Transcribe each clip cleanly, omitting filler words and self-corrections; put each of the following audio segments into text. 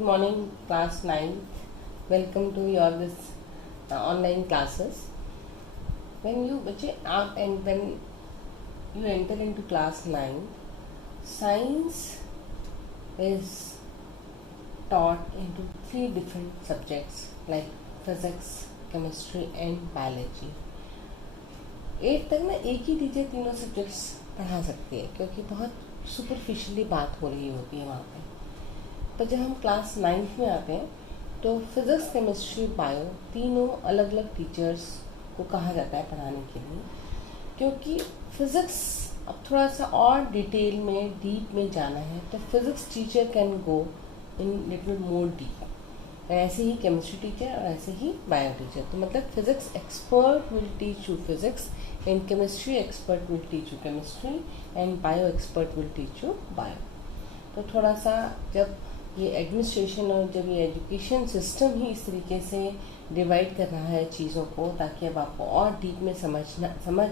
Good morning, class 9th. Welcome to your this online classes. When you बच्चे आप and when you enter into class 9, science is taught into 3 different subjects like physics, chemistry and biology. 8 तक ना एक ही teacher तीनों subjects पढ़ा सकती है क्योंकि बहुत सुपरफिशियली बात हो रही होती है वहाँ पे। पर जब हम क्लास 9th में आते हैं तो फिज़िक्स, केमिस्ट्री, बायो तीनों अलग अलग टीचर्स को कहा जाता है पढ़ाने के लिए, क्योंकि फ़िज़िक्स अब थोड़ा सा और डिटेल में डीप में जाना है तो physics teacher can go in little more deep, ऐसे ही केमिस्ट्री टीचर और ऐसे ही बायो टीचर। तो मतलब physics expert will teach you physics and chemistry expert will teach you chemistry and bio expert will teach you bio. तो थोड़ा सा जब ये एडमिनिस्ट्रेशन और जब ये एजुकेशन सिस्टम ही इस तरीके से डिवाइड कर रहा है चीज़ों को ताकि अब आपको और डीप में समझ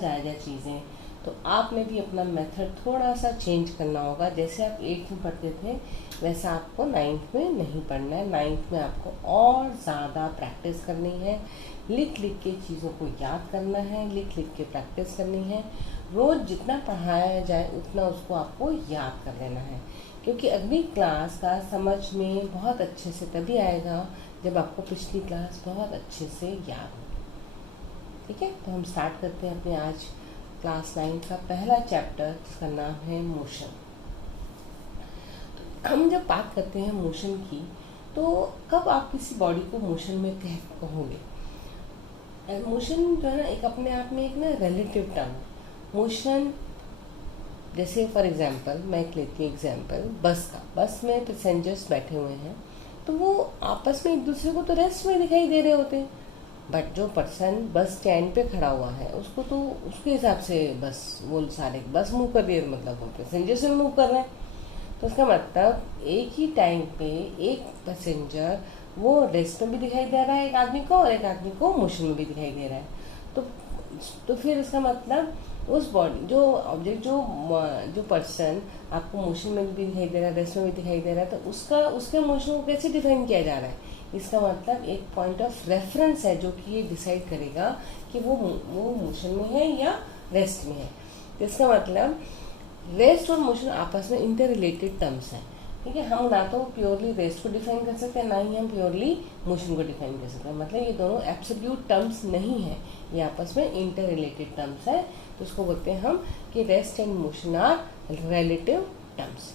आ जाए चीज़ें, तो आपने भी अपना मेथड थोड़ा सा चेंज करना होगा। जैसे आप 8th में पढ़ते थे वैसा आपको 9th में नहीं पढ़ना है। 9th में आपको और ज़्यादा प्रैक्टिस करनी है, लिख लिख के चीज़ों को याद करना है, लिख लिख के प्रैक्टिस करनी है। रोज़ जितना पढ़ाया जाए उतना उसको आपको याद कर लेना है, क्योंकि अगली क्लास का समझ में बहुत अच्छे से तभी आएगा जब आपको पिछली क्लास बहुत अच्छे से याद हो। ठीक है, तो हम स्टार्ट करते हैं अपने आज क्लास 9 का पहला चैप्टर जिसका नाम है मोशन। तो हम जब बात करते हैं मोशन की, तो कब आप किसी बॉडी को मोशन में कहोगे? मोशन जो है ना एक अपने आप में एक ना रिलेटिव टर्म। मोशन जैसे फॉर एग्जांपल मैं एक लेती हूँ एग्जांपल बस का। बस में पैसेंजर्स बैठे हुए हैं तो वो आपस में एक दूसरे को तो रेस्ट में दिखाई दे रहे होते हैं, बट जो पर्सन बस स्टैंड पे खड़ा हुआ है उसको तो उसके हिसाब से बस वो सारे बस मूव कर रही है, मतलब वो पैसेंजर्स में मूव कर रहे हैं। तो उसका मतलब एक ही टाइम पे एक पैसेंजर वो रेस्ट में भी दिखाई दे रहा है एक आदमी को, और एक आदमी को मोशन में भी दिखाई दे रहा है। तो फिर इसका मतलब उस बॉडी जो ऑब्जेक्ट जो पर्सन आपको मोशन में भी दिखाई दे रहा है, रेस्ट में भी दिखाई दे रहा है, तो उसके मोशन को कैसे डिफाइन किया जा रहा है? इसका मतलब एक पॉइंट ऑफ रेफरेंस है जो कि ये डिसाइड करेगा कि वो मोशन में है या रेस्ट में है। तो इसका मतलब रेस्ट और मोशन आपस में इंटर रिलेटेड टर्म्स हैं। ठीक है, हम ना तो प्योरली रेस्ट को डिफाइन कर सकते हैं, ना ही हम प्योरली मोशन को डिफाइन कर सकते हैं। मतलब ये दोनों एब्सोल्यूट टर्म्स नहीं है, ये आपस में इंटर रिलेटेड टर्म्स है। तो उसको बोलते हैं हम कि rest and motion are relative terms.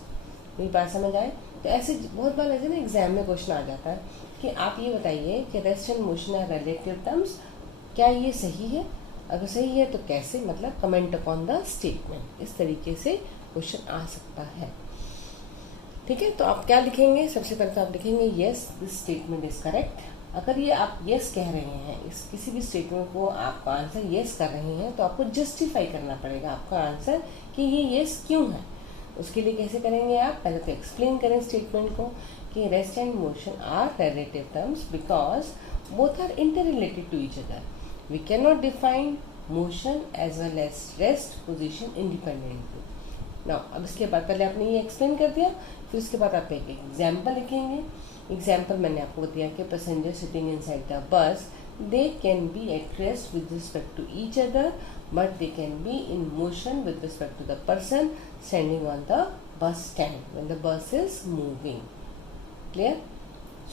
मेरी बात समझ आए? तो ऐसे बहुत बार ऐसे ना एग्जाम में क्वेश्चन आ जाता है कि आप ये बताइए कि rest and motion are relative terms, क्या ये सही है? अगर सही है तो कैसे, मतलब कमेंट अपॉन द स्टेटमेंट। इस तरीके से क्वेश्चन आ सकता है। ठीक है, तो आप क्या लिखेंगे? सबसे पहले तो आप लिखेंगे yes this statement is correct. अगर ये आप येस कह रहे हैं, इस किसी भी स्टेटमेंट को आपका आंसर येस कर रहे हैं, तो आपको जस्टिफाई करना पड़ेगा आपका आंसर कि ये येस क्यों है। उसके लिए कैसे करेंगे आप? पहले तो एक्सप्लेन करें स्टेटमेंट को कि rest and motion are relative terms because both are inter related to each other. We can not define motion as well as rest position independently. ना अब इसके बाद पहले आपने ये एक्सप्लेन कर दिया, फिर उसके बाद आप एक एग्जाम्पल लिखेंगे। एग्जाम्पल मैंने आपको बताया कि passenger sitting inside the bus, they can be at rest with respect to each other but they can be in motion with respect to the person standing on the bus stand when the bus is moving. Clear?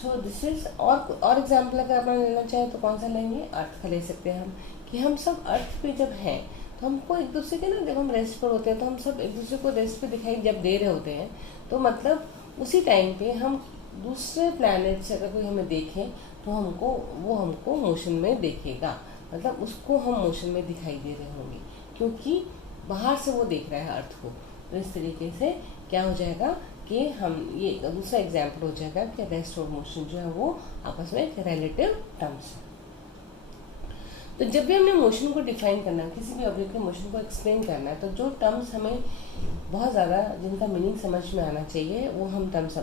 So this is और example अगर आप लेना चाहें तो कौन सा लेंगे? अर्थ का ले सकते हैं हम, कि हम सब अर्थ पे जब हैं तो हमको एक दूसरे के ना, जब हम रेस्ट पर होते हैं तो हम सब एक दूसरे को रेस्ट पे दिखाई जब दे रहे होते हैं, तो मतलब उसी टाइम पे हम दूसरे प्लैनेट से अगर कोई हमें देखे तो वो हमको मोशन में देखेगा, मतलब उसको हम मोशन में दिखाई दे रहे होंगे क्योंकि बाहर से वो देख रहा है अर्थ को। तो इस तरीके से क्या हो जाएगा कि हम ये दूसरा एग्जाम्पल हो जाएगा कि रेस्ट और मोशन जो है वो आपस में एक रिलेटिव टर्म्स है। तो जब भी हमने मोशन को डिफाइन करना है, किसी भी ऑब्जेक्ट के मोशन को एक्सप्लेन करना है, तो जो टर्म्स हमें बहुत ज़्यादा जिनका मीनिंग समझ में आना चाहिए वो हम टर्म्स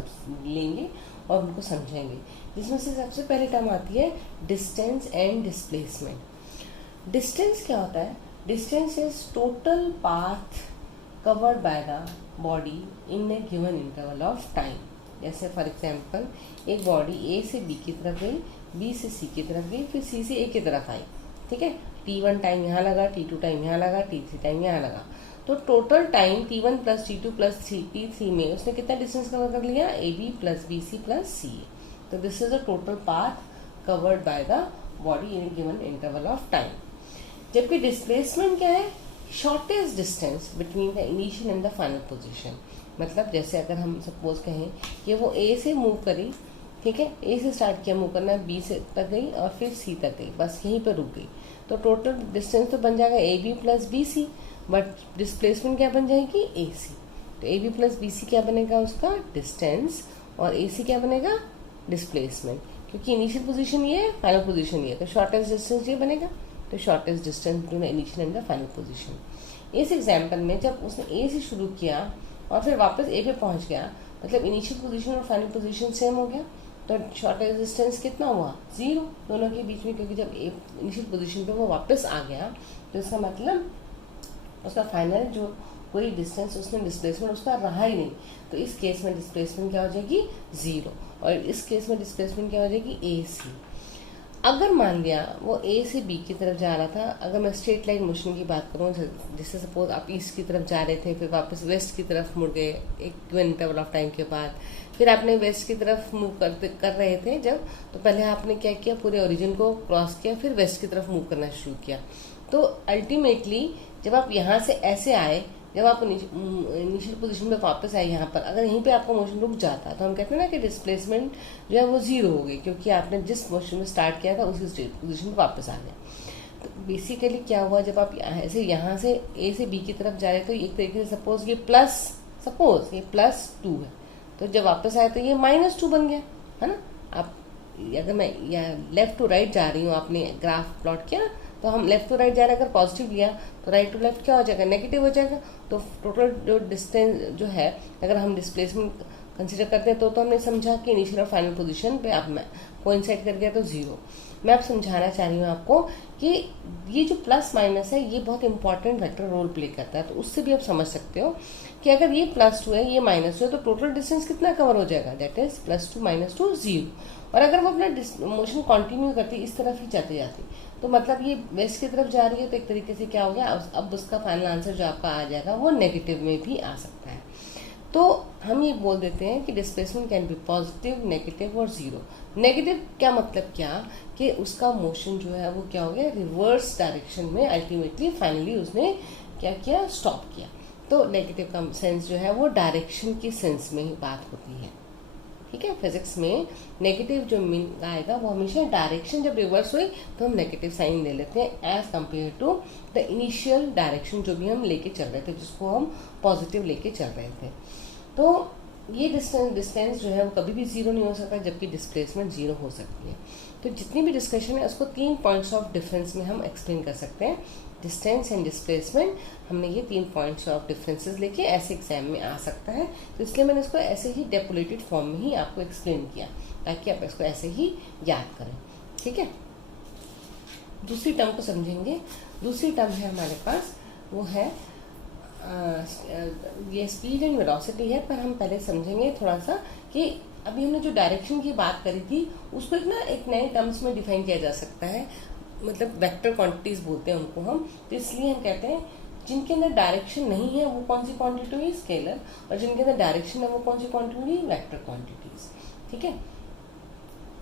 लेंगे और उनको समझेंगे। जिसमें से सबसे पहले टर्म आती है डिस्टेंस एंड डिस्प्लेसमेंट। डिस्टेंस क्या होता है? Distance is total path covered by the body in A given interval of time. जैसे फॉर एग्जांपल एक बॉडी ए से बी की तरफ गई, बी से सी की तरफ गई, फिर सी से ए की तरफ आई, ठीक है। T1 टाइम यहाँ लगा, T2 टाइम यहाँ लगा, T3 टाइम यहाँ लगा, तो total time T1 plus T2 plus T3 में उसने कितना डिस्टेंस कवर कर लिया, AB plus BC plus CA। तो this is the total path covered by the body in given interval of time. जबकि डिस्प्लेसमेंट क्या है, shortest distance between the initial and the final position. मतलब जैसे अगर हम सपोज कहें कि वो ए से मूव करी, ठीक है, ए से स्टार्ट किया मूव करना, बी से तक गई और फिर सी तक गई, बस यहीं पर रुक गई, तो टोटल डिस्टेंस तो बन जाएगा A B plus B C, but displacement क्या बन जाएगी, ए सी। तो A B plus B C क्या बनेगा, उसका डिस्टेंस, और ए सी क्या बनेगा, डिस्प्लेसमेंट, क्योंकि इनिशियल पोजीशन ये है, फाइनल पोजीशन ये है, तो शॉर्टेस्ट डिस्टेंस ये बनेगा। तो shortest distance between initial and the final position. इस एग्जाम्पल में जब उसने ए से शुरू किया और फिर वापस ए पे पहुंच गया, मतलब इनिशियल पोजीशन और फाइनल पोजीशन सेम हो गया, तो शॉर्टेस्ट डिस्टेंस कितना हुआ, 0 दोनों के बीच में, क्योंकि जब ए इनिशियल पोजीशन पे वो वापस आ गया तो इसका मतलब उसका फाइनल जो कोई डिस्टेंस उसने डिस्प्लेसमेंट उसका रहा ही नहीं। तो इस केस में डिस्प्लेसमेंट क्या हो जाएगी, 0, और इस केस में डिस्प्लेसमेंट क्या हो जाएगी, ए सी। अगर मान लिया वो ए से बी की तरफ जा रहा था, अगर मैं स्ट्रेट लाइन मोशन की बात करूँ, जैसे सपोज आप ईस्ट की तरफ जा रहे थे, फिर वापस वेस्ट की तरफ मुड़ गए एक इंटरवल ऑफ टाइम के बाद, फिर आपने वेस्ट की तरफ मूव कर रहे थे जब, तो पहले आपने क्या किया, पूरे ओरिजिन को क्रॉस किया, फिर वेस्ट की तरफ मूव करना शुरू किया। तो अल्टीमेटली जब आप यहाँ से ऐसे आए, जब आप इनिशियल पोजीशन में वापस आए यहाँ पर, अगर यहीं पे आपका मोशन रुक जाता तो हम कहते हैं ना कि डिस्प्लेसमेंट जो है वो 0 हो गई, क्योंकि आपने जिस मोशन में स्टार्ट किया था उसी स्टेट पोजीशन में वापस आ गया। तो बेसिकली क्या हुआ, जब आप ऐसे यहाँ से ए से बी की तरफ जा रहे तो एक तरीके से सपोज ये +2 है, तो जब वापस आया तो ये -2 बन गया, है ना। आप अगर मैं लेफ्ट टू राइट जा रही हूँ, आपने ग्राफ प्लॉट किया, तो हम लेफ्ट टू राइट जा रहे हैं, अगर पॉजिटिव लिया तो राइट टू लेफ्ट क्या हो जाएगा, नेगेटिव हो जाएगा। तो टोटल जो डिस्टेंस जो है, अगर हम डिस्प्लेसमेंट कंसीडर करते हैं तो हमने समझा कि इनिशियल और फाइनल पोजीशन पे आप कोइंसाइड कर गया तो 0। मैं अब समझाना चाह रही हूँ आपको कि ये जो प्लस माइनस है ये बहुत इंपॉर्टेंट वेक्टर रोल प्ले करता है। तो उससे भी आप समझ सकते हो कि अगर ये +2 है, ये -2 है, तो टोटल डिस्टेंस कितना कवर हो जाएगा, दैट इज +2 - 2 0। और अगर वो अपना मोशन कंटिन्यू करती इस तरफ ही जाती जाती, तो मतलब ये वेस्ट की तरफ जा रही है, तो एक तरीके से क्या हो गया, अब उसका फाइनल आंसर जो आपका आ जाएगा वो नेगेटिव में भी आ सकता है। तो हम ये बोल देते हैं कि displacement can be positive, negative और 0। नेगेटिव क्या मतलब, क्या कि उसका मोशन जो है वो क्या हो गया, रिवर्स डायरेक्शन में, अल्टीमेटली फाइनली उसने क्या किया, स्टॉप किया। तो नेगेटिव का सेंस जो है वो डायरेक्शन की सेंस में ही बात होती है, ठीक है। फिजिक्स में नेगेटिव जो मीन आएगा वो हमेशा डायरेक्शन जब रिवर्स हुई तो हम नेगेटिव साइन ले लेते हैं as compare to the initial direction जो भी हम लेके चल रहे थे, जिसको हम पॉजिटिव लेके चल रहे थे। तो ये डिस्टेंस जो है वो कभी भी 0 नहीं हो सकता, जबकि डिस्प्लेसमेंट 0 हो सकती है। तो जितनी भी डिस्कशन है उसको 3 पॉइंट्स ऑफ डिफरेंस में हम एक्सप्लेन कर सकते हैं। डिस्टेंस एंड डिस्प्लेसमेंट, हमने ये 3 पॉइंट्स ऑफ डिफरेंसेस लेके ऐसे एग्जाम में आ सकता है, तो इसलिए मैंने इसको ऐसे ही डेपोलेटेड फॉर्म में ही आपको एक्सप्लेन किया, ताकि आप इसको ऐसे ही याद करें, ठीक है। दूसरी टर्म को समझेंगे। दूसरी टर्म है हमारे पास, वो है ये स्पीड एंड वेलोसिटी है, पर हम पहले समझेंगे थोड़ा सा कि अभी हमने जो डायरेक्शन की बात करी थी उसको एक नए टर्म्स में डिफाइन किया जा सकता है, मतलब वेक्टर क्वांटिटीज बोलते हैं उनको हम। तो इसलिए हम कहते हैं जिनके अंदर डायरेक्शन नहीं है वो कौन सी क्वांटिटी हुई, स्केलर, और जिनके अंदर डायरेक्शन है वो कौन सी क्वांटिटी हुई, वेक्टर क्वांटिटीज, ठीक है।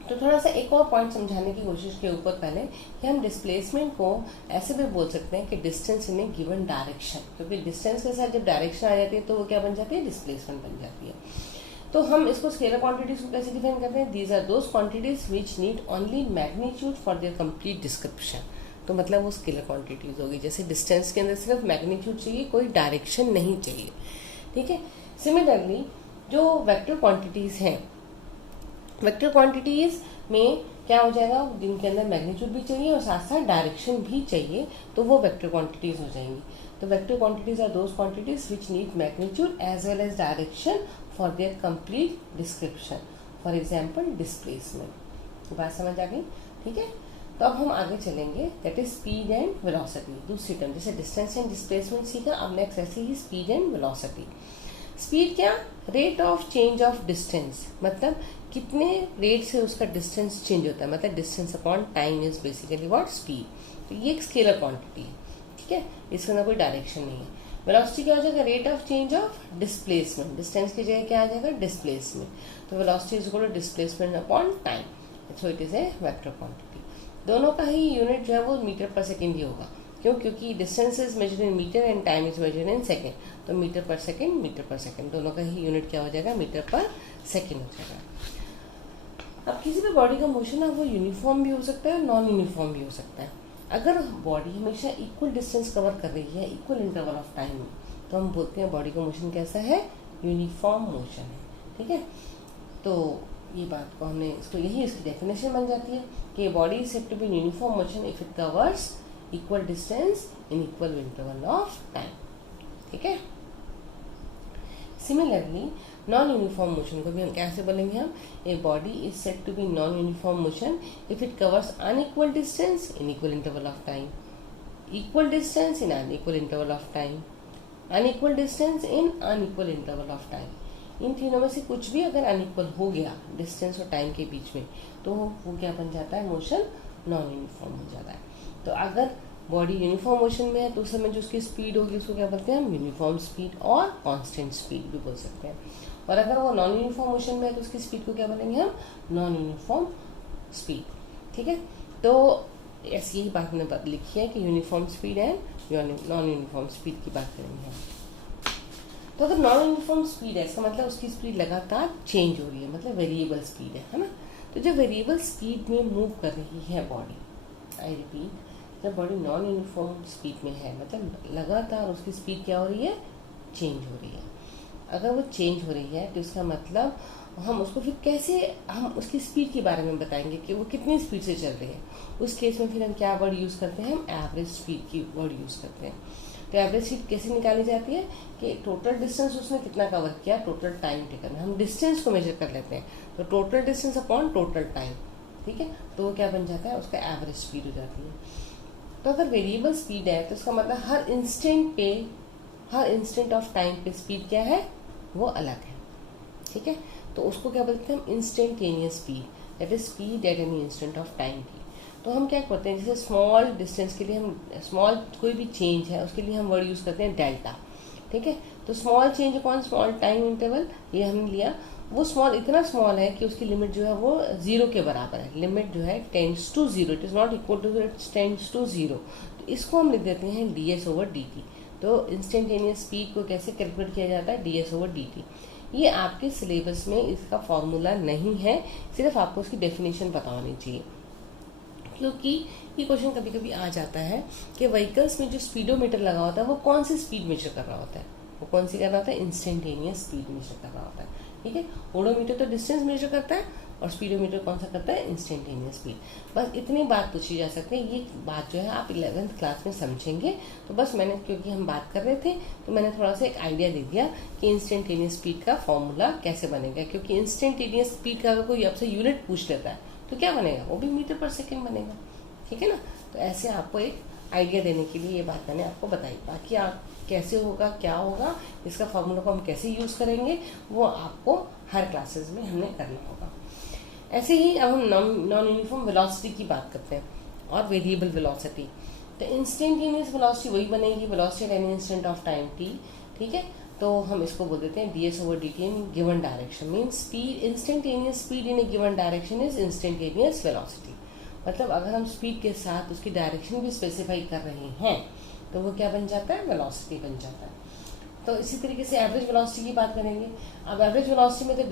तो थोड़ा सा एक और पॉइंट समझाने की कोशिश के ऊपर पहले कि हम डिस्प्लेसमेंट को ऐसे भी बोल सकते हैं कि distance in A given direction, क्योंकि डिस्टेंस के साथ जब डायरेक्शन आ जाती है तो वो क्या बन जाती है, डिस्प्लेसमेंट बन जाती है। तो हम इसको स्केलर क्वांटिटीज को कैसे डिफाइन करते हैं, these are those quantities which need only magnitude for their complete description. तो मतलब वो स्केलर क्वांटिटीज होगी, जैसे डिस्टेंस के अंदर सिर्फ मैग्नीट्यूड चाहिए, कोई डायरेक्शन नहीं चाहिए, ठीक है। सिमिलरली जो वेक्टर क्वांटिटीज हैं, वेक्टर क्वांटिटीज में क्या हो जाएगा, जिनके अंदर मैग्नीट्यूड भी चाहिए और साथ साथ डायरेक्शन भी चाहिए, तो वो वेक्टर क्वांटिटीज हो जाएंगी। तो vector quantities are those quantities which need magnitude as well as direction for their complete description, for example displacement. बात समझ आ गई, ठीक है। तो अब हम आगे चलेंगे, that is speed and velocity. दूसरी टर्म, जैसे डिस्टेंस एंड डिस्प्लेसमेंट सीखा, अब नेक्स्ट ऐसे ही स्पीड एंड वेलोसिटी। स्पीड क्या, rate of change of distance, मतलब कितने रेट से उसका डिस्टेंस चेंज होता है, मतलब distance upon time is basically what speed. तो ये एक स्केलर क्वांटिटी है, ठीक है, इसके अंदर कोई डायरेक्शन नहीं है। वेलोसिटी क्या हो जाएगा, rate of change of displacement, distance की जगह क्या आ जाएगा, डिस्प्लेसमेंट। तो velocity is equal to displacement upon time, so it is a vector quantity. दोनों का ही यूनिट जो है वो मीटर पर सेकेंड ही होगा, क्यों, क्योंकि distance is measured in metre and time is measured in second. तो मीटर पर सेकेंड दोनों का ही यूनिट क्या हो जाएगा, मीटर पर सेकेंड हो जाएगा। अब किसी भी बॉडी का मोशन है वो यूनिफॉर्म भी हो सकता है और नॉन यूनिफॉर्म भी हो सकता है। अगर बॉडी हमेशा इक्वल डिस्टेंस कवर कर रही है इक्वल इंटरवल ऑफ टाइम में, तो हम बोलते हैं बॉडी का मोशन कैसा है, यूनिफॉर्म मोशन है, ठीक है। तो ये बात को हमने इसको यही इसकी डेफिनेशन बन जाती है कि body is said to be uniform motion if it covers equal distance in equal interval of time, ठीक है। सिमिलरली नॉन यूनिफॉर्म मोशन को भी हम कैसे बोलेंगे, हम a body is said to be non uniform motion if it covers unequal distance in equal interval of time, equal distance in unequal interval of time, unequal distance in unequal interval of time. इन तीनों में से कुछ भी अगर unequal हो गया distance और टाइम के बीच में, तो वो क्या बन जाता है, मोशन नॉन यूनिफॉर्म हो जाता है। तो अगर बॉडी यूनिफॉर्म मोशन में है तो उस समय जो उसकी स्पीड होगी उसको क्या बोलते हैं हम, यूनिफॉर्म स्पीड और कांस्टेंट स्पीड भी बोल सकते हैं। और अगर वो नॉन यूनिफॉर्म मोशन में है तो उसकी स्पीड को क्या बोलेंगे हम, नॉन यूनिफॉर्म स्पीड, ठीक है। तो ऐसी ही बात हमने लिखी है कि uniform speed and non uniform speed की बात करेंगे हम। तो अगर नॉन यूनिफॉर्म स्पीड है इसका मतलब उसकी स्पीड लगातार चेंज हो रही है, मतलब वेरिएबल स्पीड है ना। तो जब वेरिएबल स्पीड में मूव कर रही है बॉडी, आई रिपीट, जब बॉडी नॉन यूनिफॉर्म स्पीड में है मतलब लगातार उसकी स्पीड क्या हो रही है, चेंज हो रही है। अगर वो चेंज हो रही है तो इसका मतलब हम उसको फिर कैसे हम उसकी स्पीड के बारे में बताएंगे कि वो कितनी स्पीड से चल रही है। उस केस में फिर हम क्या वर्ड यूज़ करते हैं, हम एवरेज स्पीड की वर्ड यूज़ करते हैं। तो एवरेज स्पीड कैसे निकाली जाती है कि टोटल डिस्टेंस उसने कितना कवर किया, टोटल टाइम टेकन, हम डिस्टेंस को मेजर कर लेते हैं। तो total distance upon total time, ठीक है, तो वो क्या बन जाता है, उसका एवरेज स्पीड हो जाती है। तो अगर वेरिएबल स्पीड है तो इसका मतलब हर इंस्टेंट ऑफ टाइम पे स्पीड क्या है, वो अलग है, ठीक है। तो उसको क्या बोलते हैं हम, instantaneous speed, that is speed at any instant of time की। तो हम क्या करते हैं, जैसे स्मॉल डिस्टेंस के लिए हम स्मॉल कोई भी चेंज है उसके लिए हम वर्ड यूज़ करते हैं डेल्टा, ठीक है। तो small change upon small time interval ये हमने लिया, वो स्मॉल इतना स्मॉल है कि उसकी लिमिट जो है वो 0 के बराबर है, लिमिट जो है tends to 0, it is not equal to, it tends to 0। तो इसको हम लिख देते हैं ds/dt। तो इंस्टेंटेनियस स्पीड को कैसे कैलकुलेट किया जाता है, ds/dt। ये आपके सिलेबस में इसका फॉर्मूला नहीं है, सिर्फ आपको उसकी डेफिनेशन पता होनी चाहिए, क्योंकि ये क्वेश्चन कभी कभी आ जाता है कि व्हीकल्स में जो स्पीडोमीटर लगा होता है वो कौन सी स्पीड मेजर कर रहा होता है, वो कौन सी कर रहा होता है, इंस्टेंटेनियस स्पीड मेजर कर रहा होता है, ठीक है। ओडोमीटर तो डिस्टेंस मेजर करता है और स्पीडोमीटर कौन सा करता है, इंस्टेंटेनियस स्पीड। बस इतनी बात पूछी जा सकती है, ये बात जो है आप 11th क्लास में समझेंगे। तो बस मैंने, क्योंकि हम बात कर रहे थे तो मैंने थोड़ा सा एक आइडिया दे दिया कि इंस्टेंटेनियस स्पीड का फॉर्मूला कैसे बनेगा, क्योंकि इंस्टेंटेनियस स्पीड का अगर कोई आपसे यूनिट पूछ लेता है तो क्या बनेगा, वो भी मीटर पर सेकेंड बनेगा, ठीक है ना। तो ऐसे आपको एक आइडिया देने के लिए ये बात मैंने आपको बताई। बाकी आप कैसे होगा, क्या होगा, इसका फॉर्मूला को हम कैसे यूज़ करेंगे, वो आपको हर क्लासेस में हमने करना होगा। ऐसे ही अब हम नॉन यूनिफॉर्म वेलोसिटी की बात करते हैं और वेरिएबल वेलोसिटी। तो इंस्टेंटेनियस वेलोसिटी वही बनेगी, velocity at any instant of time t, ठीक है। तो हम इसको बोल देते हैं ds/dt in given direction, means speed, instantaneous speed in A given direction is instantaneous velocity. मतलब अगर हम स्पीड के साथ उसकी डायरेक्शन भी स्पेसिफाई कर रहे हैं तो वो क्या बन जाता है, वेलोसिटी बन जाता है। तो इसी तरीके से एवरेज वेलोसिटी की बात करेंगे। अब एवरेज वेलोसिटी में तो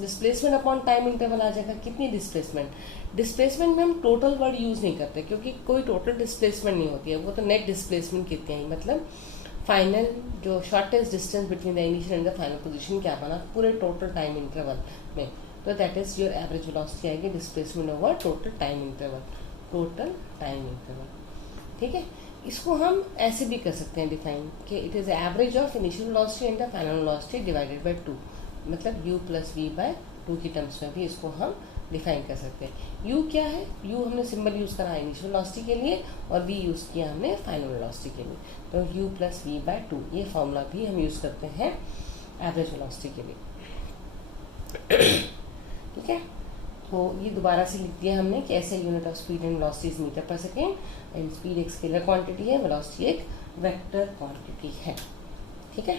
डिस्प्लेसमेंट अपॉन टाइम इंटरवल आ जाएगा। कितनी डिस्प्लेसमेंट में हम टोटल वर्ड यूज़ नहीं करते, क्योंकि कोई टोटल डिस्प्लेसमेंट नहीं होती है, वो तो नेट डिस्प्लेसमेंट कितनी आई, मतलब फाइनल जो shortest distance between the initial and the final position क्या बना पूरे टोटल टाइम इंटरवल में, तो that is your average velocity आएगी, displacement over total time interval, ठीक है। इसको हम ऐसे भी कर सकते हैं डिफाइन कि it is average of initial velocity and the final velocity divided by 2, मतलब u+v/2 की टर्म्स में भी इसको हम डिफाइन कर सकते हैं। u क्या है, u हमने सिंबल यूज़ करा इनिशियल वेलोसिटी के लिए और v यूज़ किया हमने फाइनल वेलोसिटी के लिए, तो u+v/2 ये फॉर्मूला भी हम यूज़ करते हैं एवरेज वेलोसिटी के लिए। ठीक है, तो ये दोबारा से लिख दिया हमने कि ऐसे unit of speed and velocity is metre per second, and speed एक स्केलर क्वांटिटी है, वेलोसिटी एक वेक्टर क्वांटिटी है। ठीक है,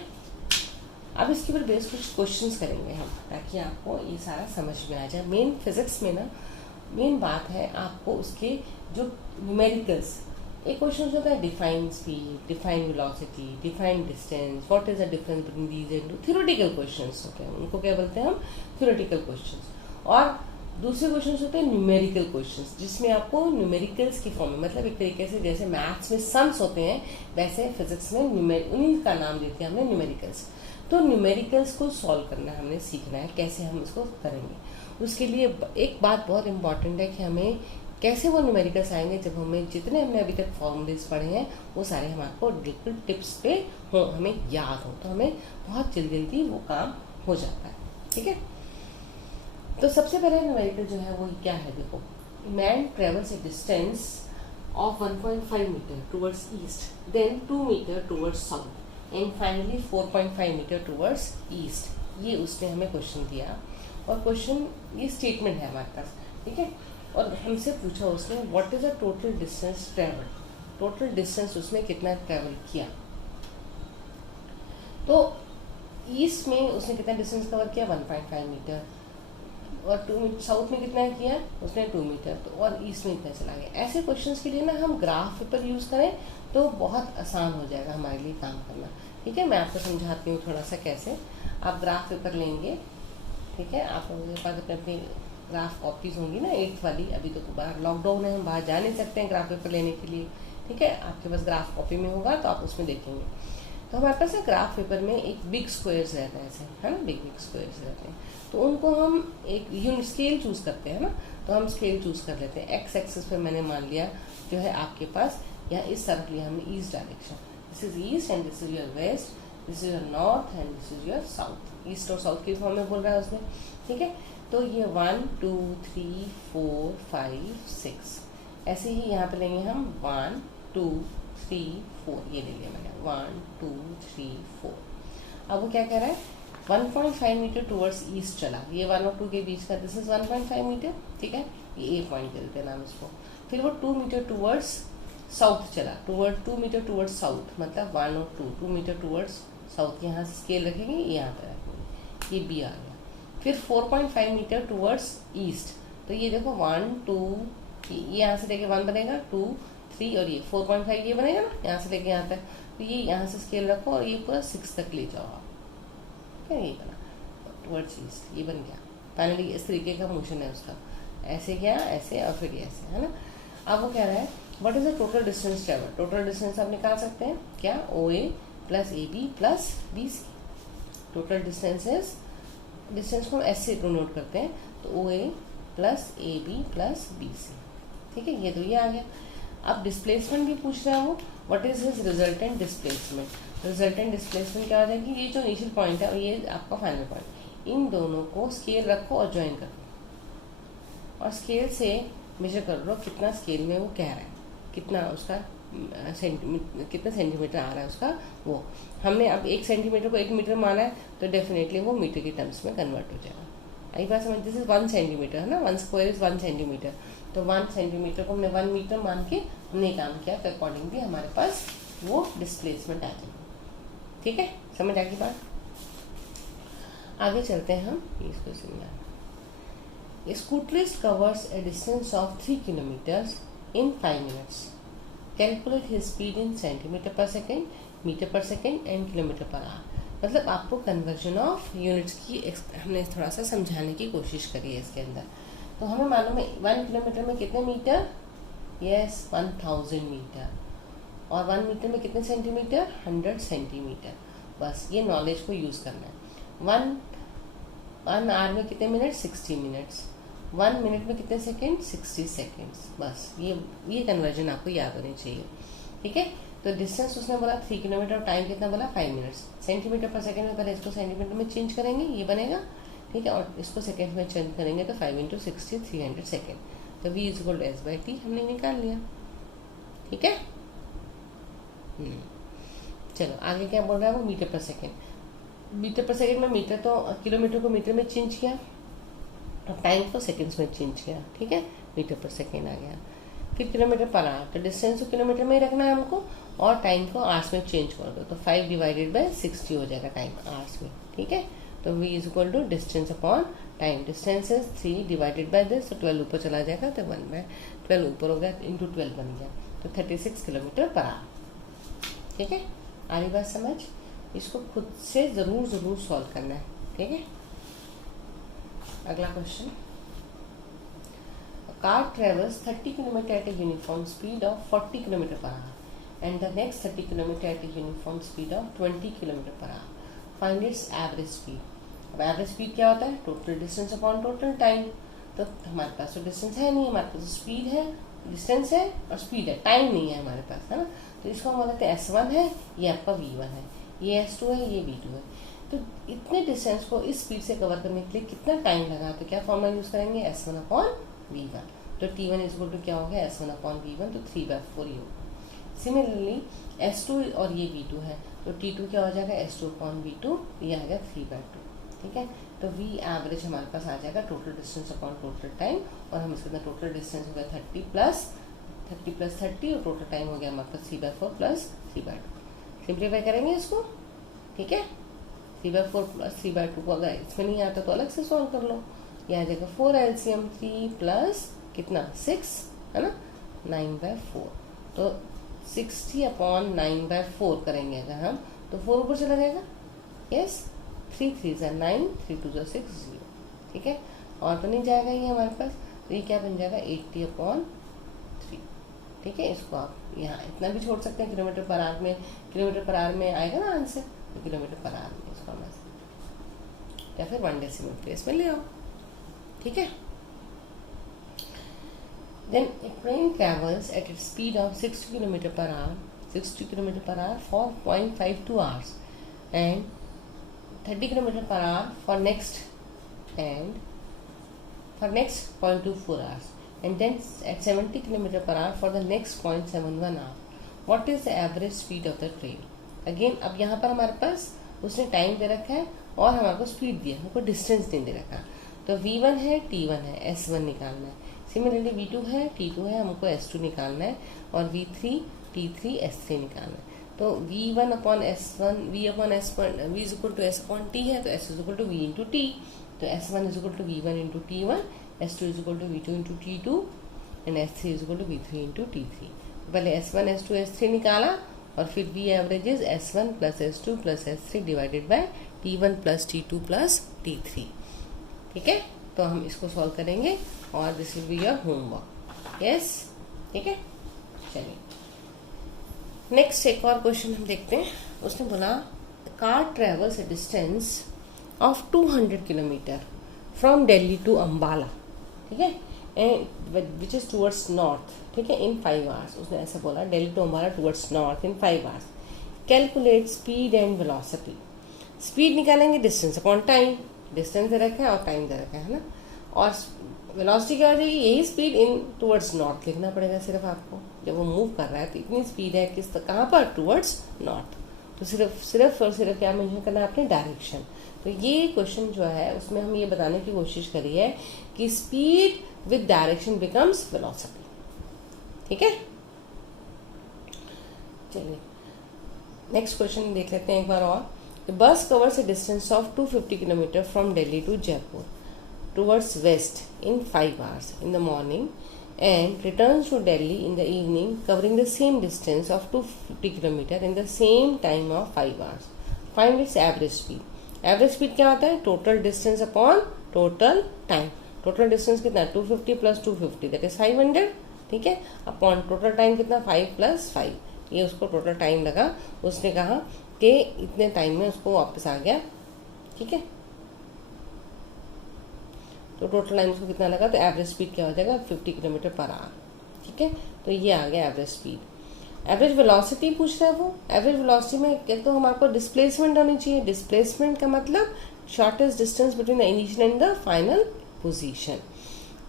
अब इसके ऊपर बेस कुछ क्वेश्चंस करेंगे हम, ताकि आपको ये सारा समझ में आ जाए। मेन फिजिक्स में ना मेन बात है आपको उसके जो न्यूमेरिकल्स, एक क्वेश्चन होता है define speed, define velocity, define distance, what is the difference between these and theoretical questions होते हैं, उनको क्या बोलते हैं हम, थ्योरेटिकल क्वेश्चंस। और दूसरे क्वेश्चंस होते हैं न्यूमेरिकल क्वेश्चंस, जिसमें आपको न्यूमेरिकल्स की फॉर्म में, मतलब एक तरीके से जैसे मैथ्स में सम्स होते हैं वैसे फिजिक्स में उन्हीं का नाम देते हैं हमने न्यूमेरिकल्स। तो न्यूमेरिकल्स को सॉल्व करना हमने सीखना है, कैसे हम इसको करेंगे। उसके लिए एक बात बहुत इंपॉर्टेंट है कि हमें कैसे वो न्यूमेरिकल्स आएंगे, जब हमें जितने हमने अभी तक फॉर्मूलेस पढ़े हैं वो सारे हमारे बिल्कुल टिप्स पे हो, हमें याद हो, तो हमें बहुत जल्दी जल्दी वो काम हो जाता है। ठीक है, तो सबसे पहले न्यूमेरिकल जो है वो क्या है, देखो, man travels a distance of 1.5 metre towards east, then 2 metre towards south, and finally 4.5 metre towards east. ये उसने हमें क्वेश्चन दिया, और क्वेश्चन ये स्टेटमेंट है हमारे पास। ठीक है, और हमसे पूछा उसने what is the total distance travel, total distance उसने कितना ट्रेवल किया। तो ईस्ट में उसने कितना डिस्टेंस कवर किया, 1.5 मीटर, और 2 मीटर। साउथ में कितना किया उसने, 2 मीटर, तो और ईस्ट में इतना चला गया। ऐसे क्वेश्चंस के लिए ना हम ग्राफ पेपर यूज़ करें तो बहुत आसान हो जाएगा हमारे लिए काम करना। ठीक है, मैं आपको समझाती हूँ थोड़ा सा कैसे। आप ग्राफ पेपर लेंगे, ठीक है, आप लोगों के पास अपनी ग्राफ कॉपीज़ होंगी ना 8th वाली, अभी तो बाहर लॉकडाउन है, हम बाहर जा नहीं सकते हैं ग्राफ पेपर लेने के लिए। ठीक है, आपके पास ग्राफ कॉपी में होगा तो आप उसमें देखेंगे। तो हमारे पास ना ग्राफ पेपर में एक बिग स्क्वायर्स रहते हैं, ऐसे है ना, बिग स्क्वायर्स रहते हैं, तो उनको हम एक यूनिट स्केल चूज़ करते हैं ना, तो हम स्केल चूज़ कर लेते हैं। एक्स एक्सिस पे मैंने मान लिया जो है आपके पास, या इस तरफ लिया हमने east direction, this is east and this is your west, this is your north and this is your south. East और साउथ की फॉर्म में बोल रहा है उसमें। ठीक है, तो ये 1 2 3 4 5 6, ऐसे ही यहाँ पे लेंगे हम 1 2 3 4, ये ले लिया मैंने 1 2 3 4। अब वो क्या कह रहा है, 1.5 मीटर टूवर्ड्स ईस्ट चला, ये 1 और 2 के बीच का, दिस इज 1.5 मीटर। ठीक है, ये ए पॉइंट देते हैं नाम इसको। फिर वो 2 मीटर टूवर्ड्स साउथ चला, 2 मीटर टूवर्ड्स साउथ, मतलब 1 और 2 मीटर टूवर्ड्स साउथ, यहाँ से स्केल रखेंगे, यहाँ पर रखेंगे, ये बी आ गया। फिर 4.5 मीटर टूवर्ड्स ईस्ट, तो ये देखो 1 2, ये यहाँ से लेके 1 बनेगा, 2 3 और ये 4.5 ये बनेगा ना, यहाँ से लेके यहाँ तक, तो ये यहाँ से स्केल रखो और ये पूरा 6 तक ले जाओ आप। क्या ये बना टूवर्ड्स ईस्ट, ये बन गया। फाइनली इस तरीके का मोशन है उसका, ऐसे गया ऐसे और फिर ऐसे, है ना। अब वो कह रहा है what is the total distance travel, total distance आप निकाल सकते हैं क्या, OA plus AB plus BC। Total distance is, distance को हम ऐसे नोट करते हैं, तो OA plus AB plus BC। ठीक है, ये तो ये आ गया। अब डिस्प्लेसमेंट भी पूछ रहा हूँ, what is his resultant displacement. Resultant displacement क्या हो जाएगी, ये जो इनिशियल पॉइंट है और ये आपका फाइनल पॉइंट, इन दोनों को स्केल रखो और ज्वाइन करो, और स्केल से मेजर कर लो कितना स्केल में वो कह रहा है, कितना उसका कितना सेंटीमीटर आ रहा है उसका। वो हमने अब 1 सेंटीमीटर को 1 मीटर माना है, तो डेफिनेटली वो मीटर के टर्म्स में कन्वर्ट हो जाएगा। आई बात समझ, दिस इज 1 सेंटीमीटर है ना, 1 स्क्वायर इज 1 सेंटीमीटर, तो 1 सेंटीमीटर को हमने 1 मीटर मान के हमने काम किया, तो अकॉर्डिंगली हमारे पास वो डिस्प्लेसमेंट आ जाएगी। ठीक है, समझ आ गई बात। आगे चलते हैं हम, इसको समझा। Scooterist covers a distance of 3 kilometres in 5 minutes, calculate his speed in centimetre per second, metre per second and kilometre per hour. मतलब आपको कन्वर्जन ऑफ यूनिट्स की हमने थोड़ा सा समझाने की कोशिश करी है इसके अंदर। तो हमें मालूम है 1 किलोमीटर में कितने मीटर, यस 1000 मीटर, और 1 मीटर में कितने सेंटीमीटर, 100 सेंटीमीटर। बस ये नॉलेज को यूज़ करना है। 1 आवर में कितने मिनट, 60 मिनट्स, 1 मिनट में कितने सेकेंड, 60 सेकेंड्स। बस ये कन्वर्जन आपको याद होनी चाहिए। ठीक है, तो डिस्टेंस उसने बोला 3 किलोमीटर, और टाइम कितना बोला 5 मिनट्स। सेंटीमीटर पर सेकेंड में पहले इसको सेंटीमीटर में चेंज करेंगे, ये बनेगा। ठीक है, और इसको सेकेंड में चेंज करेंगे तो 5 × 60 300 सेकेंड, तो V = S/T हमने निकाल लिया। ठीक है, चलो आगे क्या बोल रहा है वो, metre per second. Metre per second में, मीटर तो किलोमीटर को मीटर में चेंज किया, अब टाइम को सेकेंड्स में चेंज किया, ठीक है, मीटर पर सेकेंड आ गया। फिर किलोमीटर पर आवर, तो डिस्टेंस को किलोमीटर में ही रखना है हमको, और टाइम को आवर्स में चेंज कर दो, तो 5 डिवाइडेड बाय 60 हो जाएगा टाइम आवर्स में, ठीक है। तो v is equal to distance upon time, distance is 3 divided by this, तो 12 ऊपर चला जाएगा, तो 1/12 ऊपर हो गया, इंटू 12 बन गया, तो 36 किलोमीटर पर आवर, ठीक है। आ रही बात समझ? इसको खुद से ज़रूर सॉल्व करना है, ठीक है। अगला question, car travels 30 km at a uniform speed of 40 km per hour and the next 30 km at a uniform speed of 20 km per hour. Find its average speed. अब एवरेज स्पीड क्या होता है? Total distance upon total time. तो हमारे पास तो distance है नहीं, हमारे पास स्पीड है, डिस्टेंस है और स्पीड है, टाइम नहीं है हमारे पास, है ना। तो इसको हम बोलते हैं S1 है, ये आपका V1 है, ये S2 है, ये V2 है। तो इतने डिस्टेंस को इस स्पीड से कवर करने के लिए कितना टाइम लगा, तो क्या फॉर्मूला यूज़ करेंगे? S1 upon V1। तो T1 इज इक्वल टू क्या हो गया? S1 अपॉन V1, तो 3/4 ही होगा। सिमिलरली S2 और ये V2 है, तो T2 क्या हो जाएगा? S2 अपॉन V2, ये आ गया 3/2, ठीक है। तो V एवरेज हमारे पास आ जाएगा total distance upon total time, और हम इसके अंदर टोटल डिस्टेंस हो गया 30 प्लस 30 और टोटल टाइम हो गया हमारे पास 3/4 प्लस 3/2। सिंप्लीफाई करेंगे इसको, ठीक है। 3/4 प्लस 3/2 को अगर इसमें नहीं आता तो अलग से सॉल्व कर लो। ये आ जाएगा 4 LCM 3 प्लस कितना 6, है ना, 9/4। तो 60 अपॉन 9/4 करेंगे अगर हम, तो 4 ऊपर चला जाएगा, यस, 3 3 are 9, 3 2 are 6, 0, ठीक है। और तो नहीं जाएगा ये हमारे पास, तो ये क्या बन जाएगा? 80 अपॉन 3, ठीक है। इसको आप यहाँ इतना भी छोड़ सकते हैं, किलोमीटर पर आवर में, किलोमीटर पर आवर में आएगा ना आंसर, तो किलोमीटर पर आवर में इसको हम या फिर 1 डेसिमल प्लेस में ले आओ, ठीक है। Then a train travels at a speed of 60 km per hour, 60 km per hour for 0.52 hours and 30 km per hour for next 0.24 hours, and then at 70 km per hour for the next 0.71 hour. What is the average speed of the train? Again, अब यहाँ पर हमारे पास उसने time दे रखा है और हमारे को स्पीड दिया, हमको डिस्टेंस नहीं दे रखा। तो V1 है, T1 है, S1 निकालना है। सिमिलरली V2 है, T2 है, हमको S2 निकालना है, और V3, T3, S3 निकालना है। तो V1 upon S1, V upon S1, V is equal to S upon T है, तो S is equal to V into T। तो S1 is equal to V1 into T1, S2 is equal to V2 into T2 and S3 is equal to V3 into T3। पहले S1, S2, S3 निकाला, और फिर V average is S1 plus S2 plus S3 divided by T1 plus T2 plus T3, ठीक है। तो हम इसको solve करेंगे और this will be your homework, yes, ठीक है। चलिए नेक्स्ट एक और क्वेश्चन हम देखते हैं। उसने बोला car travels a distance of 200 kilometre from Delhi to Ambala, ठीक है, and which is towards north, ठीक है, इन 5 आवर्स। उसने ऐसा बोला Delhi to Ambala towards north in 5 hours. Calculate speed and velocity. Speed निकालेंगे डिस्टेंस अपॉन टाइम, डिस्टेंस दे रखा है और टाइम दे रखा है ना, और वेलोसिटी क्या हो जाएगी? यही स्पीड इन टूवर्ड्स नॉर्थ लिखना पड़ेगा सिर्फ आपको। जब वो मूव कर रहा है तो इतनी स्पीड है किस कहाँ पर? Towards north. तो सिर्फ और सिर्फ क्या मेंशन करना है? अपने डायरेक्शन। तो ये क्वेश्चन जो है उसमें हम ये बताने की कोशिश करी है कि speed with direction becomes velocity, ठीक है। चलिए नेक्स्ट क्वेश्चन देख लेते हैं एक बार और। The bus covers a distance of 250 km from Delhi to Jaipur towards west in 5 hours in the morning and returns to Delhi in the evening covering the same distance of 250 km in the same time of 5 hours. Find its average speed. Average speed क्या होता है? Total distance upon total time. Total distance कितना? 250 plus 250 that is 500, ठीक है, upon total time कितना? 5 + 5, ये उसको total time लगा। उसने कहा कि इतने टाइम में उसको वापस आ गया, ठीक है। तो टोटल टाइम उसको कितना लगा? तो एवरेज स्पीड क्या हो जाएगा? 50 किलोमीटर पर आवर, ठीक है। तो ये आ गया एवरेज स्पीड। एवरेज वेलोसिटी पूछ रहा है वो। एवरेज वेलोसिटी में क्या तो हमारे को डिस्प्लेसमेंट होनी चाहिए। डिस्प्लेसमेंट का मतलब shortest distance between the initial and the final position.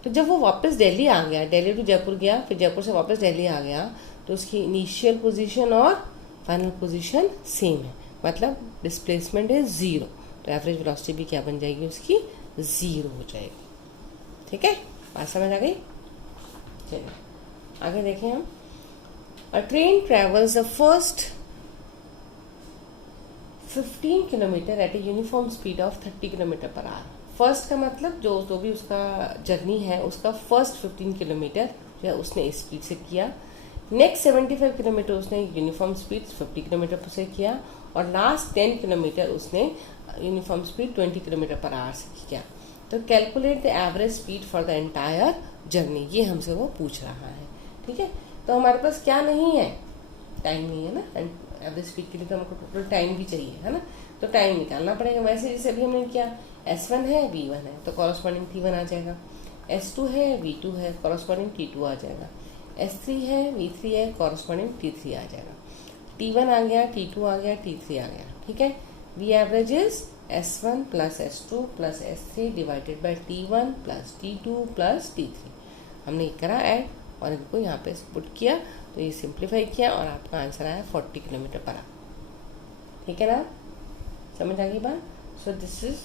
तो जब वो वापस दिल्ली आ गया, दिल्ली टू जयपुर गया, फिर जयपुर से वापस दिल्ली आ गया, तो उसकी इनिशियल पोजीशन और फाइनल पोजीशन सेम है। मतलब डिस्प्लेसमेंट इज ज़ीरो, तो एवरेज वेलोसिटी भी क्या बन जाएगी उसकी, ज़ीरो हो जाएगी। ठीक है, बात समझ आ गई। चलिए आगे देखें हम। A train travels the first 15 kilometre at a uniform speed of 30 kilometre per hour. First का मतलब जो भी उसका जर्नी है उसका फर्स्ट 15 किलोमीटर जो है उसने इस स्पीड से किया। नेक्स्ट 75 किलोमीटर उसने यूनिफॉर्म स्पीड 50 किलोमीटर पर से किया, और लास्ट 10 किलोमीटर उसने uniform speed 20 kilometre per our से किया। तो calculate the average speed for the entire journey, ये हमसे वो पूछ रहा है। ठीक है, तो हमारे पास क्या नहीं है, टाइम नहीं है ना, एवरेज स्पीड के लिए तो हमको टोटल टाइम भी चाहिए है ना, तो टाइम निकालना पड़ेगा। वैसे जैसे अभी हमने किया, S1 है V1 है तो कॉरस्पॉन्डिंग T1 आ जाएगा, S2 है V2 है कॉरस्पॉन्डिंग T2 आ जाएगा, S3 है V3 है कॉरस्पॉन्डिंग T3 आ जाएगा, T1 आ गया, T2 आ गया, T3 आ गया। ठीक है, V average is S1 plus S2 plus S3 divided by T1 plus T2 plus T3। हमने करा ऐड और इनको यहाँ पे पुट किया, तो ये सिंप्लीफाई किया और आपका आंसर आया 40 किलोमीटर पर आवर। ठीक है ना, समझ आ गई बात। So this is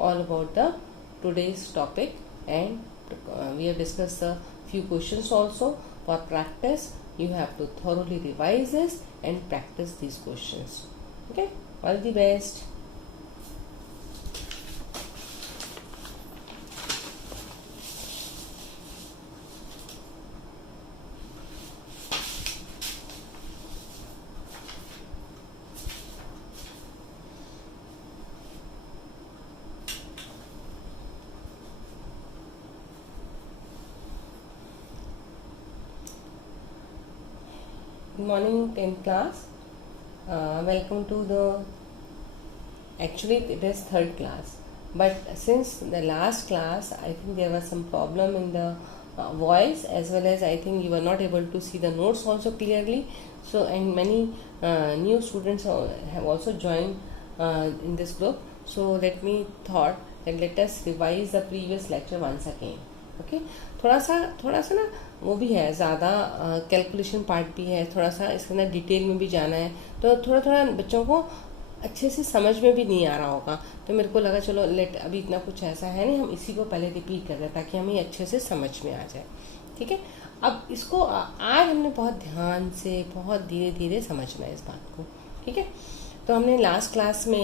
all about the today's topic, and we have discuss the few questions also. For practice you have to thoroughly revise this and practice these questions. Okay, all the best. Good morning 10th class. Welcome to the, actually it is third class, but since the last class I think there was some problem in the voice, as well as I think you were not able to see the notes also clearly. So and many new students have also joined in this group. So let me thought that let us revise the previous lecture once again. Okay, थोड़ा सा ना वो भी है, ज़्यादा calculation part भी है, थोड़ा सा इसके अंदर डिटेल में भी जाना है, तो थोड़ा बच्चों को अच्छे से समझ में भी नहीं आ रहा होगा। तो मेरे को लगा चलो लेट, अभी इतना कुछ ऐसा है नहीं, हम इसी को पहले रिपीट कर दें ताकि हमें अच्छे से समझ में आ जाए। ठीक है, अब इसको आज हमने बहुत ध्यान से बहुत धीरे धीरे समझना है इस बात को। ठीक है, तो हमने लास्ट क्लास में